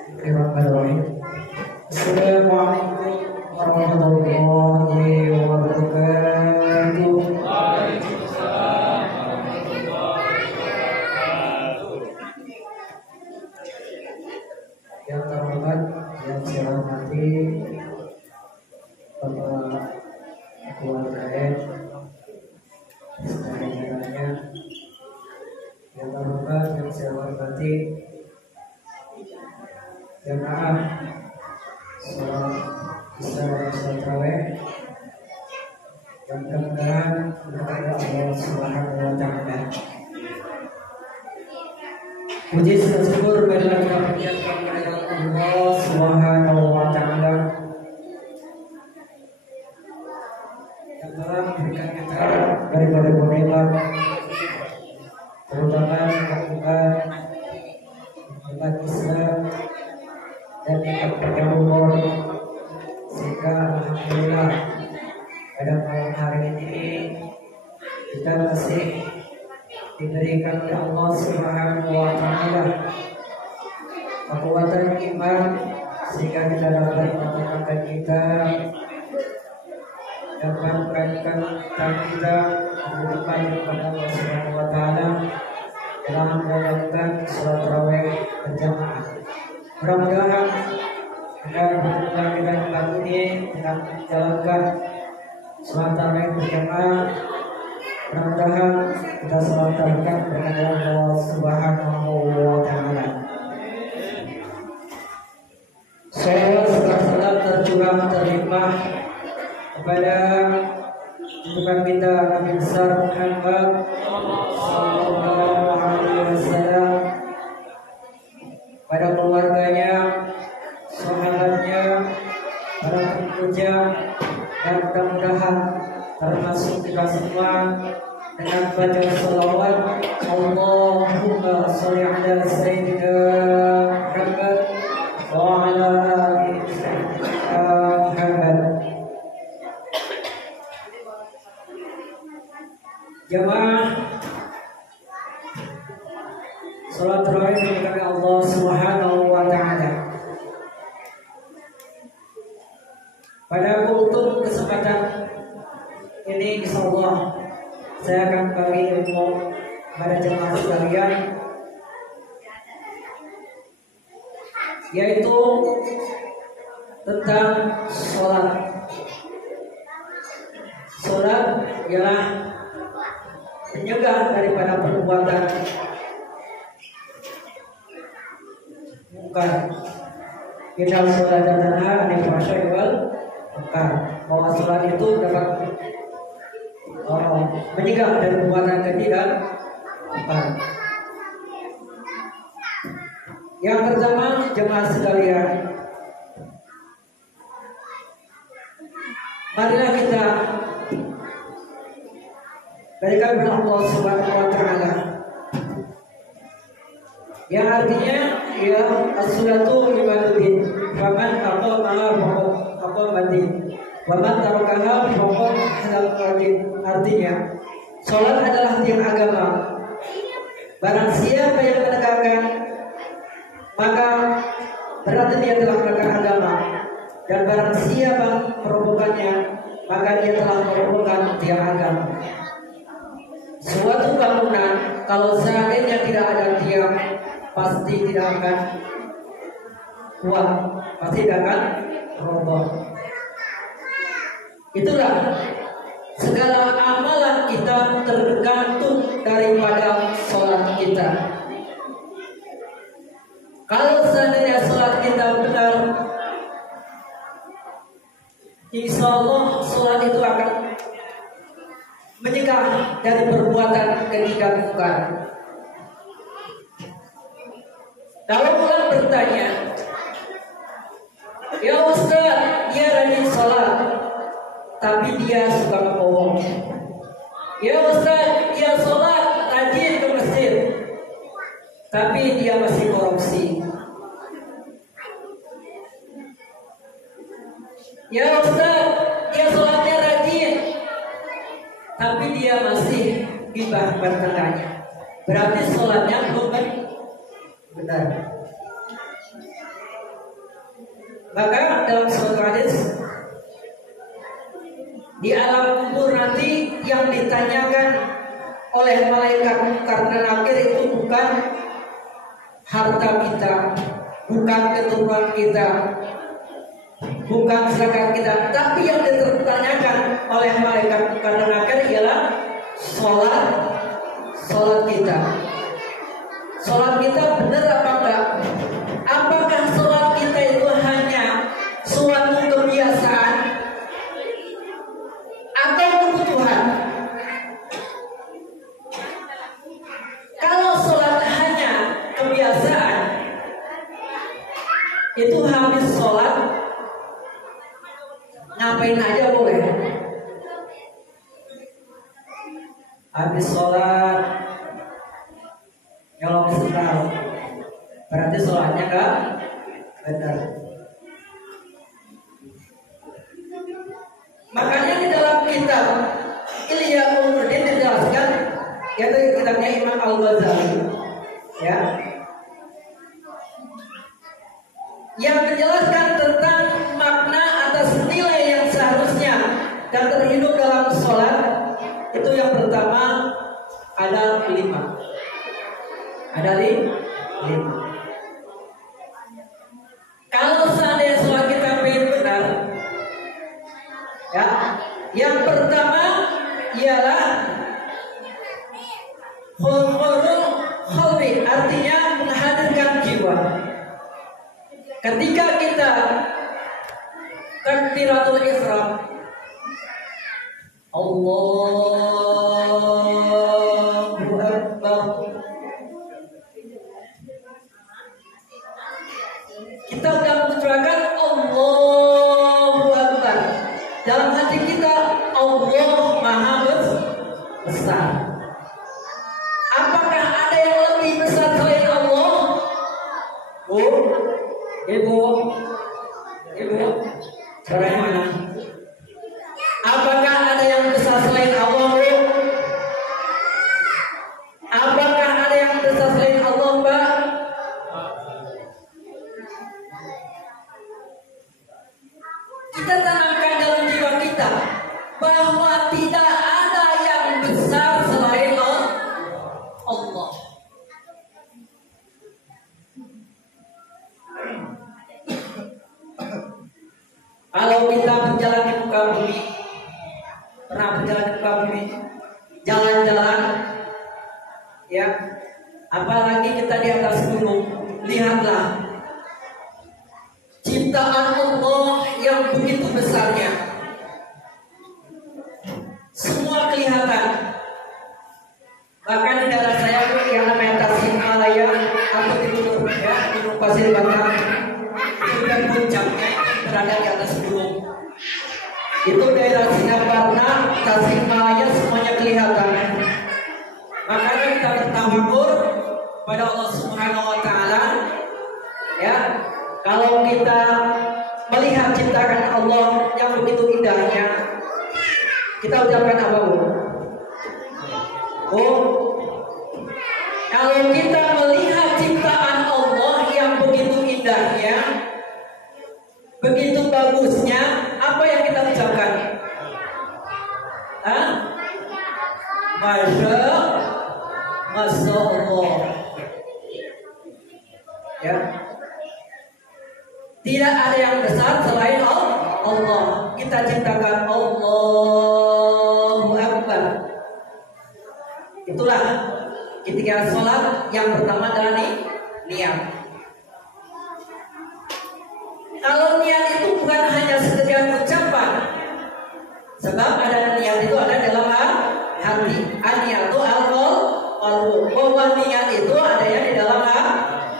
Bismillahirrahmanirrahim. Assalamualaikum warahmatullahi wabarakatuh. Waalaikumsalam warahmatullahi wabarakatuh. Yang terhormat, yang saya hormati Bapak Ketua KM sebagai jajarannya. Yang terhormat, yang saya hormati jamaah sholat isya dan sholat tarawih yang mudah-mudahan kepada Allah Subhanahu wa Ta'ala. Puji dan syukur marilah kita panjatkan kepada Allah Subhanahu wa Ta'ala yang telah memberikan kita daripada nikmat, terutama kemuliaan umat Islam dan nikmat perjamuan, sehingga alhamdulillah pada malam hari ini kita masih diberikan oleh Allah Subhanahu wa Ta'ala kekuatan iman sehingga kita dapat melakukan kita dapat mengkaitkan kita berdepan kepada Allah Subhanahu wa Ta'ala dalam menjalankan sholat tarawih berjamaah. Mudah-mudahan dengan kita pagi ini dengan menjalankan sholat tarawih berjamaah, mudah-mudahan kita selalu terdekat dengan Allah Subhanahu wa Ta'ala. Saya salam tercurah terlimpah kepada junjungan kita Nabi besar Muhammad sallallahu alaihi wasallam, pada keluarganya, sahabatnya, para pengikutnya, dan mudah-mudahan termasuk kita semua dengan baca salawat Allahumma sholli ala sayyidina Muhammad wa ala ali sayyidina Muhammad. Jamaah salat tarawih kepada Allah Subhanahu wa Ta'ala. Pada kultum kesempatan ini insyaallah saya akan bagi ilmu pada jemaah sekalian, yaitu tentang sholat. Sholat ialah menyegah daripada perbuatan mungkar. Kita sholat tanha anil fahsya'i wal munkar, bahwa sholat itu dapat menyegah dari perbuatan keji dan mungkar. Yang pertama, jemaah sekalian, marilah kita berikan kepada Allah Subhanahu wa Ta'ala, yang artinya ya as-salatu ibaduddin, faman aqamaha faqad aqamaddin, wa man tarakaha faqad halaqaddin. Artinya salat adalah tiang agama. Barang siapa yang menegakkan, maka berarti dia telah menegakkan agama, dan barang siapa merobohkannya, maka dia telah merobohkan tiang agama. Suatu bangunan kalau seandainya tidak ada tiang, pasti tidak akan kuat, pasti tidak akan roboh. Itulah segala amalan kita tergantung daripada sholat kita. Kalau seandainya sholat kita benar, insya Allah sholat itu akan menyegah dari perbuatan keji dan mungkar. Kalau orang bertanya, ya Ustaz, dia rajin sholat, tapi dia suka berbohong. Ya Ustaz, dia sholat, rajin ke masjid, tapi dia masih korupsi. Ya Ustaz, dia sholatnya rajin, tapi dia masih gibah bertenangnya. Berarti sholatnya belum benar. Maka dalam suatu hadis, di alam kubur nanti yang ditanyakan oleh malaikat karena nakir itu bukan harta kita, bukan keturunan kita, bukan zakat kita, tapi yang ditanyakan oleh malaikat karena nakir ialah sholat kita. Sholat kita benar apa enggak? Apakah sholat kita itu hanya suatu kebiasaan atau kebutuhan? Kalau sholat hanya kebiasaan, itu habis sholat ngapain aja boleh. Habis sholat nyolong sendal, berarti sholatnya enggak benar. Makanya di dalam kitab Ihya Ulumuddin dijelaskan, yaitu kitabnya Imam Al-Ghazali, ya, yang menjelaskan tentang makna atas nilai yang seharusnya dan terhidup dalam sholat. Itu yang pertama ada 5. Ada 5. Kalau seandainya sholat kita benar, ya, yang pertama ialah hudurul qalbi, artinya menghadirkan jiwa. Ketika kita takbiratul ihram, Allahu Akbar, kita sudah mengucapkan Allahu Akbar. Dalam hati kita Allah Maha Besar. Apakah ada yang lebih besar selain Allah? Ibu, suaranya mana? Apakah ada yang besar selain Allah, Bu? Apakah ada yang besar selain Allah, Mbak? Kita tanamkan dalam jiwa kita bahwa tidak ada yang besar selain Allah. Kalau kita berjalan di muka bumi, pernah berjalan di muka bumi, jalan-jalan, ya, apalagi kita di atas gunung, lihatlah ciptaan Allah yang begitu besarnya, semua kelihatan. Bahkan di daerah saya yang namanya Tasikmalaya atau di gunung, ya, gunung Pasir Bakar, itu kan puncaknya berada di atas gunung. Itu daerah Singaparna, Tasikmalaya semuanya kelihatan. Makanya kita bertawakur pada Allah Subhanahu Wa Taala, ya. Kalau kita melihat ciptaan Allah yang begitu indahnya, kita ucapkan apa, Bu? Kalau kita melihat ciptaan Allah yang begitu indahnya, begitu bagusnya, apa yang kita ucapkan? Masya Allah. Ya. Tidak ada yang besar selain Allah. Kita ciptakan Allahu Akbar. Itulah ketika sholat yang pertama adalah niat. Kalau niat itu bukan hanya sekedar ucapan, sebab ada niat itu ada dalam hati. Niat itu al-qalbu. Bahwa niat itu adanya di dalam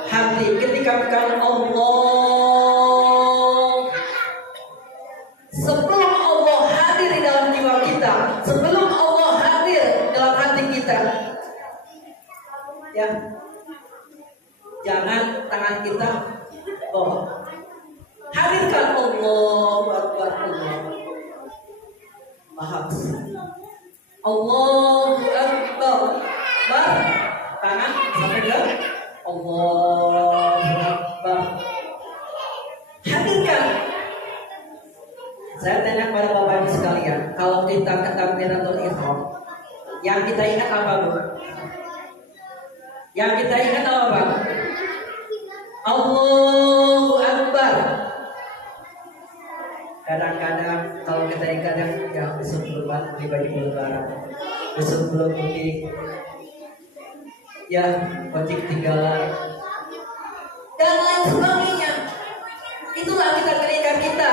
hati. Ketika bukan Allah, sebelum Allah hadir di dalam jiwa kita, sebelum Allah hadir dalam hati kita, ya, jangan tangan kita hadirkan Allahu Akbar, Allah Maha Besar. Allahu Akbar, tangan sampai ke Allahu Akbar. Hadirkan kita ke takbiratul ihram, yang kita ingat apa, Bu? Yang kita ingat apa, Pak? Allahu Akbar. Kadang-kadang kalau kita ingat yang besok belum beli baju lebaran, besok belum mudik, ya ojek tinggalan dan lain sebagainya. Itulah kita ketika kita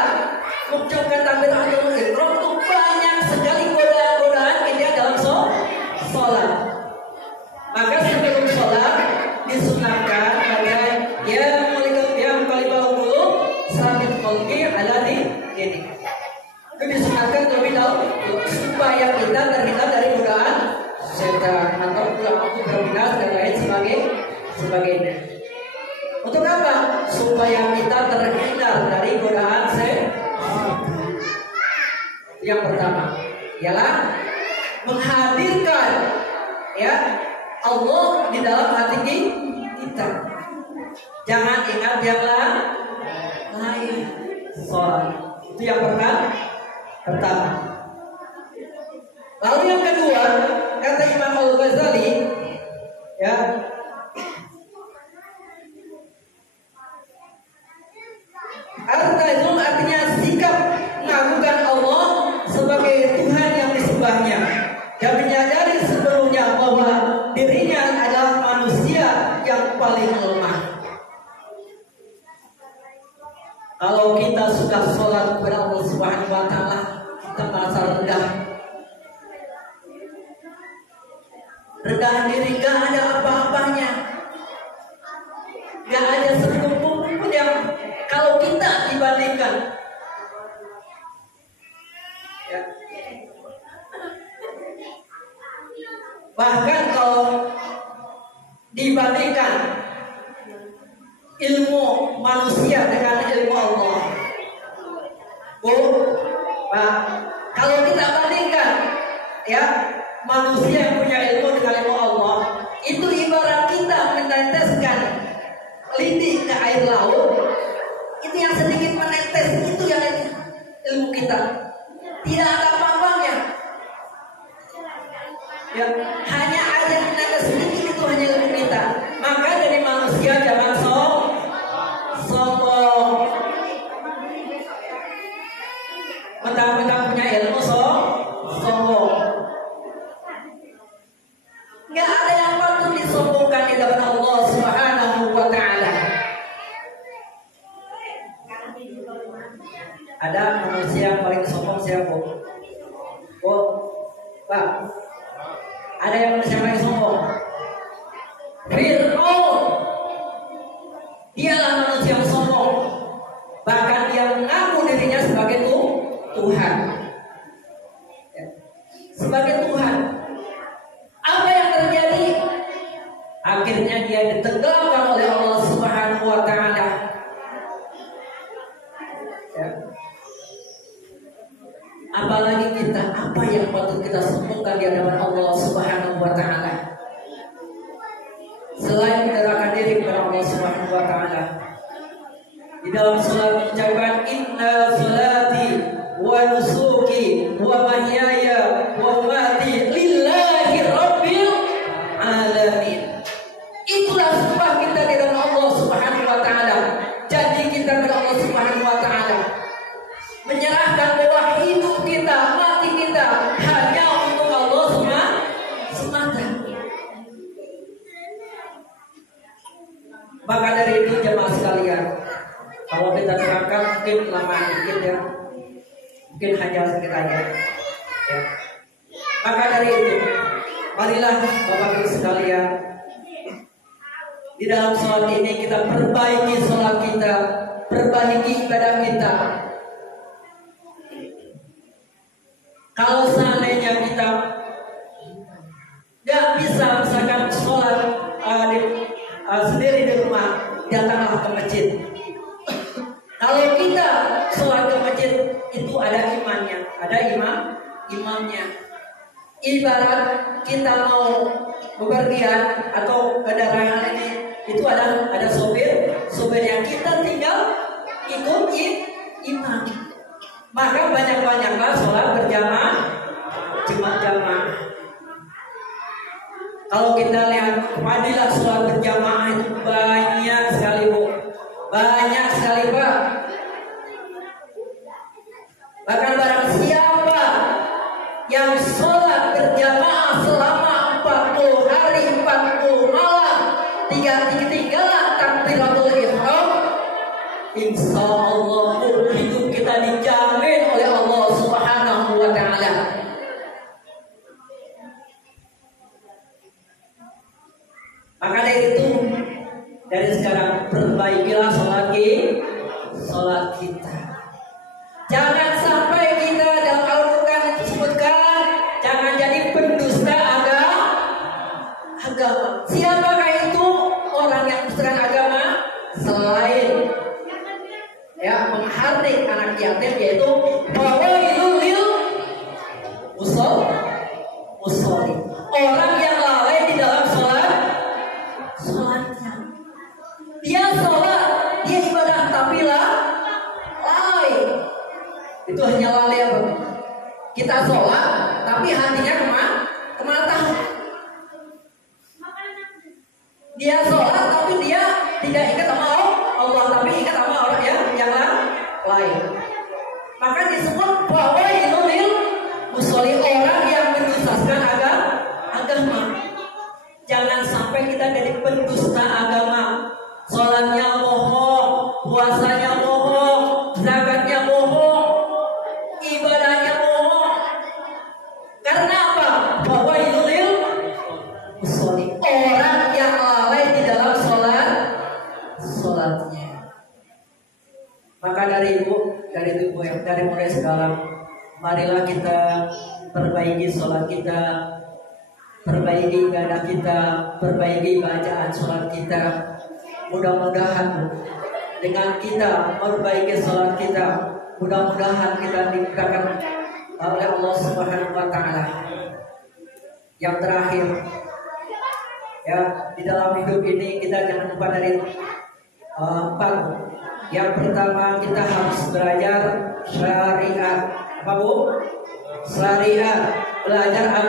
mengucapkan takbiratul ihram itu banyak sekali godaan-godaan kita dalam sholat. Maka sebelum sholat disunahkan ada yang kalibah dulu sabit qalbi ala ini. Itu disunahkan terlebih dahulu supaya kita terhindar dari godaan setan atau aku berbinas dan lain sebagainya. Untuk apa? Supaya kita terhindar dari godaan setan. Yang pertama ialah menghadirkan Allah di dalam hati kita. Jangan ingat yang lain. Sholat itu yang pertama. Lalu yang kedua, kata Imam Al-Ghazali, Al-Tazum artinya sikap mengagungkan Allah sebagai Tuhan yang disembahnya dan menyadari sebelumnya bahwa dirinya adalah manusia yang paling lemah. Kalau kita sudah sholat kepada Allah Subhanahu wa Ta'ala, kita merasa rendah diri, gak ada apa-apanya, gak ada sesuatu pun yang kalau kita dibandingkan, bahkan kalau dibandingkan ilmu manusia dengan ilmu Allah, kalau kita bandingkan manusia yang punya ilmu dengan ilmu Allah, itu ibarat kita meneteskan lidi ke air laut, itu yang sedikit menetes, itu yang ilmu kita, tidak ada apa-apanya. Hanya aja menetes sedikit, itu hanya ilmu kita. Maka dari manusia jangan sombong, mentang-mentang punya ilmu sombong. Nggak ada yang patut disombongkan di depan Allah Subhanahu wa Ta'ala. Ada manusia yang paling sombong siapa? Pak, ada yang manusia yang paling sombong? Fir'aun. Dialah manusia yang sombong. Bahkan dia mengaku dirinya sebagai Tuhan. Sebagai Tuhan. Apa yang terjadi? Akhirnya dia ditenggelamkan oleh Allah Subhanahu wa Ta'ala. Apalagi kita, apa yang patut kita sombongkan di hadapan Allah Subhanahu wa Ta'ala? Selain menyerahkan diri kepada Allah Subhanahu wa Ta'ala, di dalam salat mengucapkan inna salati wa nusuki wa mahyaya wa mamati lillahi rabbil alamin. Itulah sumpah kita di hadapan Allah Subhanahu wa Ta'ala. Janji kita kepada Allah Subhanahu wa Ta'ala, menyerahkan bahwa hidup kita, mati kita hanya untuk Allah semata. Maka dari itu jemaah sekalian, kalau kita terangkan mungkin lama dikit mungkin hanya sedikit aja. Maka dari itu, marilah Bapak Ibu sekalian, di dalam sholat ini kita perbaiki sholat kita, perbaiki ibadah kita. Kalau seandainya kita nggak bisa misalkan sholat sendiri di rumah, datanglah ke masjid. Kalau kita sholat ke masjid, itu ada imannya, ada imamnya. Ibarat kita mau bepergian atau kendaraan ini, itu ada sopir yang kita tinggal ikut imam. Maka banyak-banyaklah sholat berjamaah Kalau kita lihat fadilah sholat berjamaah itu banyak sekali Bu, banyak sekali Pak. Bahkan barang siapa yang sholat berjamaah selama 40 hari 40 malam, tinggalan takbiratul ihram, insya Allah hidup kita dijamin oleh Allah Subhanahu wa Ta'ala. Maka dari itu, dari sekarang perbaikilah sholat kita. Jangan sampai kita dalam Al-Quran disebutkan jangan jadi pendusta agama. Siapakah itu orang yang mendustakan agama? Selain menghardik anak yatim, yaitu fawailul lil musolli, orang yang lalai di dalam sholatnya. Dia sholat, dia ibadah, tapi lalai. Itu hanya lalai apa? Kita sholat, tapi hatinya kemana? Dia sholat, tapi dia tidak ingat sama Allah, tapi ingat sama orang yang lain. Maka disebut fawailul lil musolli, orang yang mendustakan agama. Jangan sampai kita jadi pendusta agama. Sholatnya bohong, puasanya bohong, zakatnya bohong, ibadahnya bohong. Karena apa? Fawailul lil musolli, orang yang lalai di dalam sholatnya. Maka dari mulai sekarang, marilah kita perbaiki sholat kita, perbaiki ibadah kita, perbaiki bacaan sholat kita. Mudah-mudahan dengan kita memperbaiki sholat kita, mudah-mudahan kita dibukakan oleh Allah Subhanahu wa Ta'ala. Yang terakhir, di dalam hidup ini kita jangan lupa dari 4. Yang pertama, kita harus belajar syariat. Apa Bu? Syariat, belajar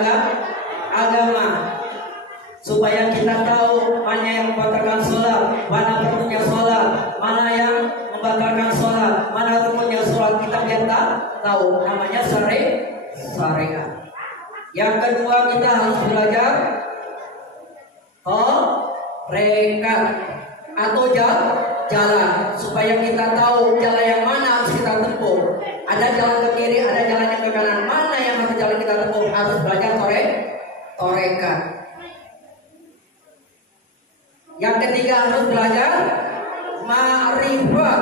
agama, supaya kita tahu mana yang membatalkan sholat, mana perlunya sholat, mana yang membatalkan sholat, mana rukunnya sholat. Kita biar tahu, namanya syariat. Yang kedua, kita harus belajar rekat atau jalan, supaya kita tahu jalan yang mana harus kita tempuh. Ada jalan ke kiri, ada jalan yang ke kanan, mana yang harus jalan kita tempuh. Harus belajar torekat. Yang ketiga, harus belajar ma'rifat,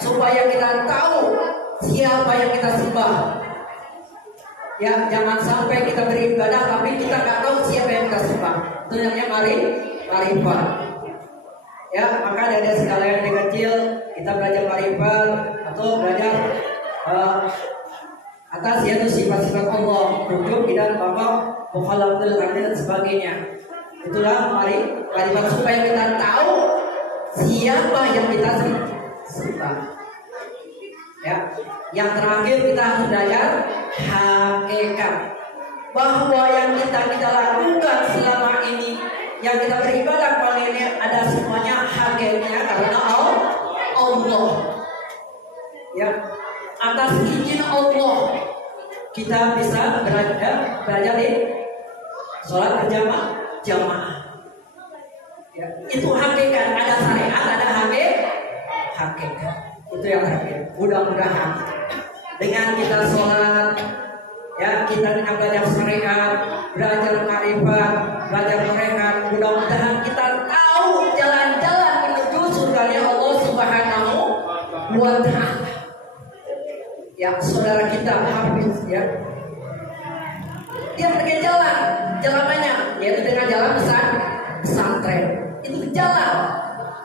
supaya kita tahu siapa yang kita sembah. Jangan sampai kita beribadah tapi kita nggak tahu siapa yang kita sembah. Itu namanya ma'rifat. Maka dari skala yang kecil kita belajar ma'rifat atau belajar atas yaitu sifat-sifat Allah, wujud dan bapak, mukhalaful adil dan sebagainya. Itulah ma'rifat, supaya kita tahu siapa yang kita sembah. Yang terakhir, kita harus belajar hakikat, bahwa yang kita lakukan selama ini, yang kita beribadah kepada ini, ada semuanya hakikatnya karena Allah. Atas izin Allah kita bisa belajar di sholat berjamaah. Itu hakikat, ada syariat, ada hakikat. Itu yang terakhir. Mudah-mudahan dengan kita sholat, kita dengan belajar syariat, belajar ma'rifat, belajar rekat, mudah-mudahan kita tahu jalan-jalan menuju surganya Allah Subhanahu wa Ta'ala. Saudara kita Hafiz, dia pakai jalannya, yaitu dengan jalan pesantren. Itu jalan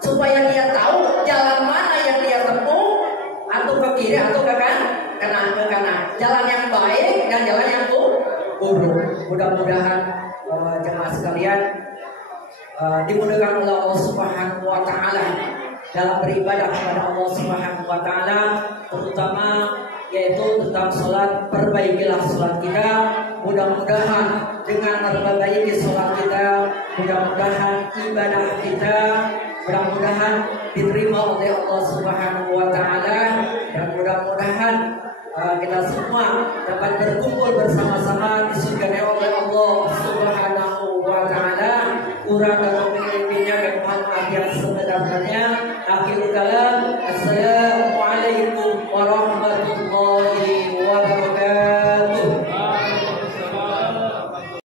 supaya dia tahu jalan mana yang dia tempuh, atau ke kiri atau ke kanan. Jalan yang baik dan jalan yang buruk. Mudah-mudahan jemaah sekalian dimudahkan oleh Allah Subhanahu wa Ta'ala dalam beribadah kepada Allah Subhanahu wa Ta'ala, terutama yaitu tentang sholat. Perbaikilah sholat kita. Mudah-mudahan dengan memperbaiki sholat kita, mudah-mudahan ibadah kita, mudah-mudahan diterima oleh Allah Subhanahu wa Ta'ala, dan mudah-mudahan kita semua dapat berkumpul bersama-sama di surga oleh Allah Subhanahu wa Ta'ala. Kurang dan lebihnya dan mohon maaf yang sebenarnya. Akhirul kalam,